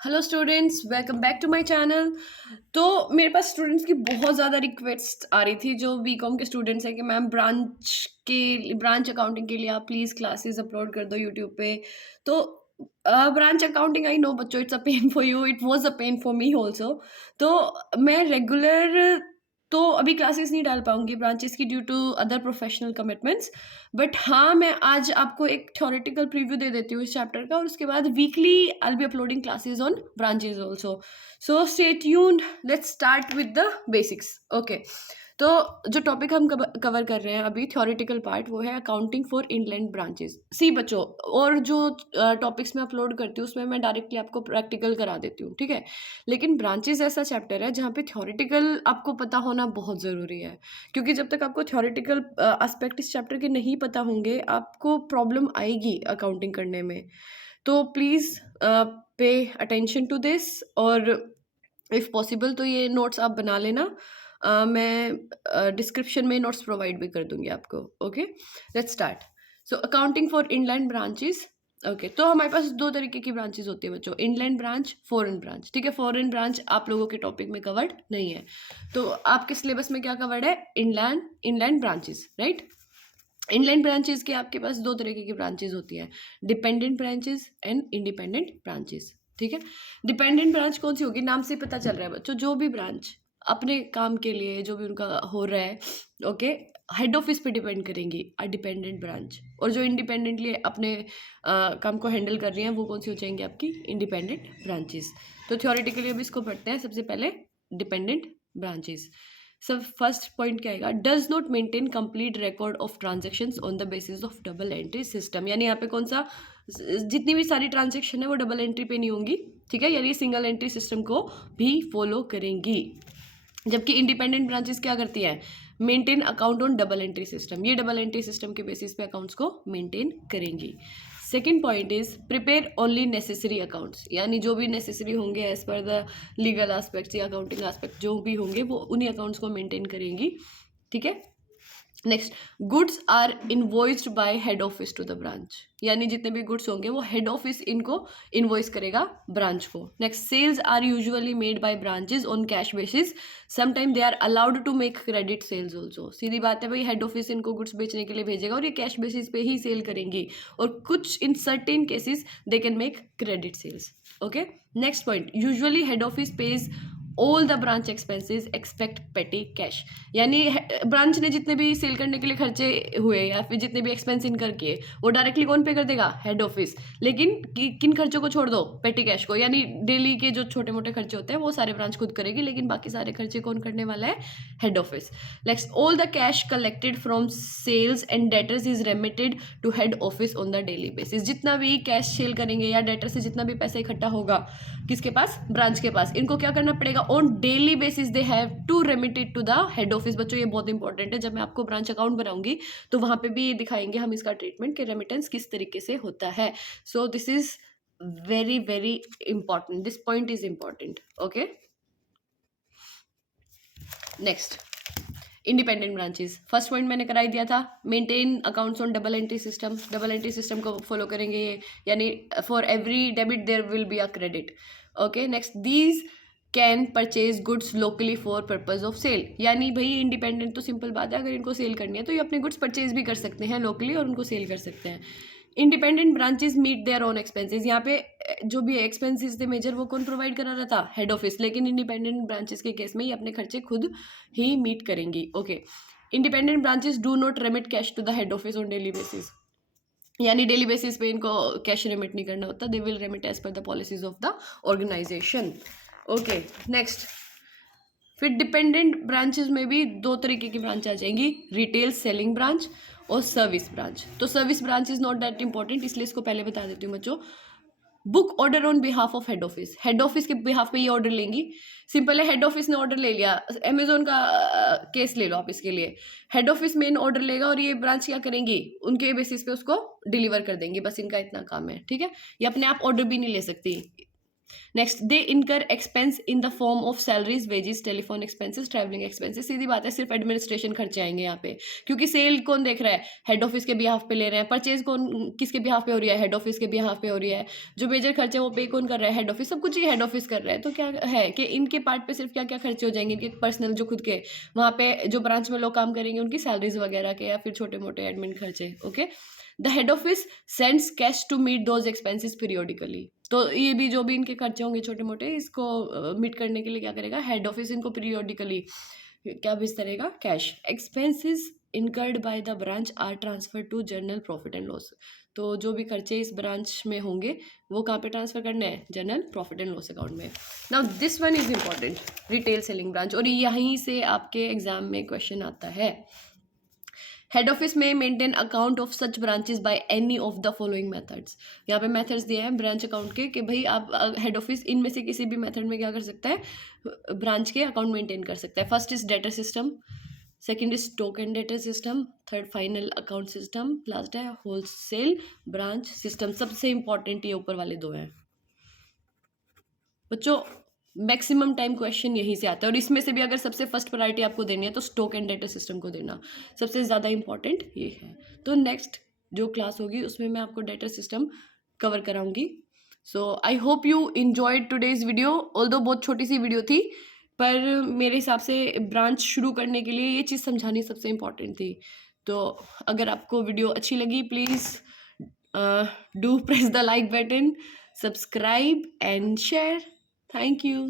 Hello students, welcome back to my channel. तो मेरे पास students की बहुत ज़्यादा रिक्वेस्ट आ रही थी जो बीकॉम के स्टूडेंट्स हैं कि मैम ब्रांच अकाउंटिंग के लिए आप प्लीज़ क्लासेस अपलोड कर दो यूट्यूब पे। तो ब्रांच अकाउंटिंग, आई नो बच्चों, it's a pain for you, it was a pain for me also. तो मैं रेगुलर तो अभी क्लासेस नहीं डाल पाऊंगी ब्रांचेस की due to other professional commitments. But हाँ, मैं आज आपको एक थ्योरेटिकल प्रीव्यू दे देती हूँ इस चैप्टर का, और उसके बाद weekly I will be uploading classes on branches also. So stay tuned, let's start with the basics. Okay, तो जो टॉपिक हम कवर कर रहे हैं अभी, थ्योरेटिकल पार्ट, वो है अकाउंटिंग फॉर इनलैंड ब्रांचेस। सी बच्चों, और जो टॉपिक्स मैं अपलोड करती हूँ उसमें मैं डायरेक्टली आपको प्रैक्टिकल करा देती हूँ, ठीक है। लेकिन ब्रांचेस ऐसा चैप्टर है जहाँ पे थ्योरेटिकल आपको पता होना बहुत ज़रूरी है, क्योंकि जब तक आपको थ्योरेटिकल एस्पेक्ट इस चैप्टर के नहीं पता होंगे आपको प्रॉब्लम आएगी अकाउंटिंग करने में। तो please pay attention to this, और इफ़ पॉसिबल तो ये नोट्स आप बना लेना। मैं डिस्क्रिप्शन में नोट्स प्रोवाइड भी कर दूंगी आपको। Okay, let's start. So accounting for inland branches. Okay, तो हमारे पास दो तरीके की ब्रांचेस होती है बच्चों, इनलैंड ब्रांच, फॉरेन ब्रांच। ठीक है, फॉरेन ब्रांच आप लोगों के टॉपिक में कवर्ड नहीं है, तो आपके सिलेबस में क्या कवर्ड है? Inland inland branches, right. Inland branches के आपके पास दो तरीके की ब्रांचेस होती है, dependent branches and independent branches. ठीक है, डिपेंडेंट ब्रांच कौन सी होगी? नाम से पता चल रहा है बच्चों, जो भी ब्रांच अपने काम के लिए जो भी उनका हो रहा है, ओके, हेड ऑफिस पे डिपेंड करेंगी, अ डिपेंडेंट ब्रांच। और जो इंडिपेंडेंटली अपने काम को हैंडल कर रही हैं वो कौन सी हो जाएंगी? आपकी इंडिपेंडेंट ब्रांचेस। तो थ्योरेटिकली अब इसको पढ़ते हैं। सबसे पहले डिपेंडेंट ब्रांचेस। सब फर्स्ट पॉइंट क्या आएगा? Does not maintain complete record of transactions on the basis of double entry system. यानी यहाँ पे कौन सा, जितनी भी सारी ट्रांजेक्शन है वो डबल एंट्री पे नहीं होंगी, ठीक है, यानी सिंगल एंट्री सिस्टम को भी फॉलो करेंगी। जबकि इंडिपेंडेंट ब्रांचेस क्या करती है? Maintain account on double entry system. ये डबल एंट्री सिस्टम के बेसिस पे अकाउंट्स को मेंटेन करेंगी। Second point is prepare only necessary accounts, यानी जो भी नेसेसरी होंगे as per the legal aspects या अकाउंटिंग एस्पेक्ट जो भी होंगे वो उन्हीं अकाउंट्स को मेंटेन करेंगी, ठीक है। Next, goods are invoiced by head office to the branch, यानी जितने भी गुड्स होंगे वो हेड ऑफिस इनको इनवॉइस करेगा ब्रांच को। Next, sales are usually made by branches on cash basis, sometime they are allowed to make credit sales also. सीधी बात है भाई, हेड ऑफिस इनको गुड्स बेचने के लिए भेजेगा और ये कैश बेसिस पे ही सेल करेंगी, और कुछ in certain cases they can make credit sales. Okay, next point, usually head office pays all the branch expenses expect petty cash, यानी ब्रांच ने जितने भी सेल करने के लिए खर्चे हुए या फिर जितने भी एक्सपेंस इनकर किए वो डायरेक्टली कौन पे कर देगा? Head office. लेकिन किन खर्चों को छोड़ दो? पेटी कैश को, यानी डेली के जो छोटे मोटे खर्चे होते हैं वो सारे ब्रांच खुद करेगी, लेकिन बाकी सारे खर्चे कौन करने वाला है? Head office. Next, all the cash collected from sales and debtors is remitted to head office on the daily basis. जितना भी कैश सेल करेंगे या डेटर से जितना भी पैसा इकट्ठा होगा किसके पास? ब्रांच के पास। इनको क्या करना पड़ेगा? On daily basis they have to remit it to the head office. बच्चों ये बहुत इंपॉर्टेंट है, जब मैं आपको ब्रांच अकाउंट बनाऊंगी तो वहां पे भी ये दिखाएंगे हम इसका ट्रीटमेंट कि रेमिटेंस किस तरीके से होता है। So this is very very important, this point is important. Okay, next, independent branches. First point मैंने कराई दिया था, maintain accounts on double entry system. Double entry system को फॉलो करेंगे ये, यानी for every debit there will be a credit. Okay, next, these can purchase goods locally for purpose of sale, यानी भाई इंडिपेंडेंट तो सिंपल बात है, अगर इनको सेल करनी है तो ये अपने गुड्स परचेज भी कर सकते हैं लोकली और उनको सेल कर सकते हैं। Independent branches meet their own expenses, यहाँ पे जो भी एक्सपेंसेस थे मेजर वो कौन प्रोवाइड करा रहा था? Head office. लेकिन इंडिपेंडेंट ब्रांचेस के केस में ये अपने खर्चे खुद ही मीट करेंगी। Okay, independent branches do not remit cash to the head office on daily basis, यानी डेली बेसिस पे इनको कैश रेमिट नहीं करना होता, they will remit as per the policies of the organisation. Okay, next, फिर dependent branches में भी दो तरीके की ब्रांच आ जाएंगी, रिटेल सेलिंग ब्रांच और सर्विस ब्रांच। तो service branch is not that important, इसलिए इसको पहले बता देती हूँ बच्चों। Book order on behalf of head office, head office के बिहाफ पे ये ऑर्डर लेंगी। सिंपल है, हेड ऑफिस ने ऑर्डर ले लिया, अमेजोन का केस ले लो आप इसके लिए। हेड ऑफिस मेन ऑर्डर लेगा और ये ब्रांच क्या करेंगी? उनके बेसिस पे उसको डिलीवर कर देंगी, बस इनका इतना काम है, ठीक है। ये अपने आप ऑर्डर भी नहीं ले सकती, next, they incur expense in the form of salaries, wages, telephone expenses, travelling expenses. सीधी बात है, सिर्फ एडमिनिस्ट्रेशन खर्चे आएंगे यहाँ पे, क्योंकि सेल कौन देख रहा है, हेड ऑफिस के बिहाफ पे ले रहे हैं। परचेज कौन किसके बिहाफ पे हो रही है, हेड ऑफिस के बिहाफ पे हो रही है। जो मेजर खर्चे वो पे कौन कर रहा है, हेड ऑफिस। सब कुछ ये हेड ऑफिस कर रहा है। तो क्या है कि इनके पार्ट पे सिर्फ क्या क्या खर्चे हो जाएंगे, इनके पर्सनल जो खुद के वहाँ पे जो ब्रांच में लोग काम करेंगे उनकी सैलरीज वगैरह के, या फिर छोटे मोटे एडमिन खर्चे। Okay, the head office sends cash to meet those expenses periodically. तो ये भी जो भी इनके खर्चे होंगे छोटे मोटे, इसको मीट करने के लिए क्या करेगा हेड ऑफिस, इनको पीरियोडिकली क्या भेजता रहेगा, cash. Expenses incurred by the branch are transfer to general profit and loss. तो जो भी खर्चे इस ब्रांच में होंगे वो कहाँ पे ट्रांसफर करने हैं, general profit and loss account में। Now this one is important, retail selling branch, और यहीं से आपके एग्जाम में क्वेश्चन आता है। हेड ऑफिस में maintain account of such branches by any of the following methods. यहाँ पे मेथड्स दिए हैं ब्रांच अकाउंट के कि भाई आप हेड ऑफिस इनमें से किसी भी मेथड में क्या कर सकता है, ब्रांच के अकाउंट मेंटेन कर सकता है। First is data system, second is stock and data system, third final account system, last है होलसेल ब्रांच सिस्टम। सबसे इंपॉर्टेंट ये ऊपर वाले दो हैं बच्चों। मैक्सिमम टाइम क्वेश्चन यहीं से आता है, और इसमें से भी अगर सबसे फर्स्ट प्रायोरिटी आपको देनी है तो स्टॉक एंड डेटा सिस्टम को देना सबसे ज़्यादा इंपॉर्टेंट ये है। तो नेक्स्ट जो क्लास होगी उसमें मैं आपको डेटा सिस्टम कवर कराऊंगी। So I hope you enjoyed today's video, although बहुत छोटी सी वीडियो थी, पर मेरे हिसाब से ब्रांच शुरू करने के लिए ये चीज़ समझानी सबसे इम्पॉर्टेंट थी। तो अगर आपको वीडियो अच्छी लगी, please do press the like button, subscribe and share. Thank you.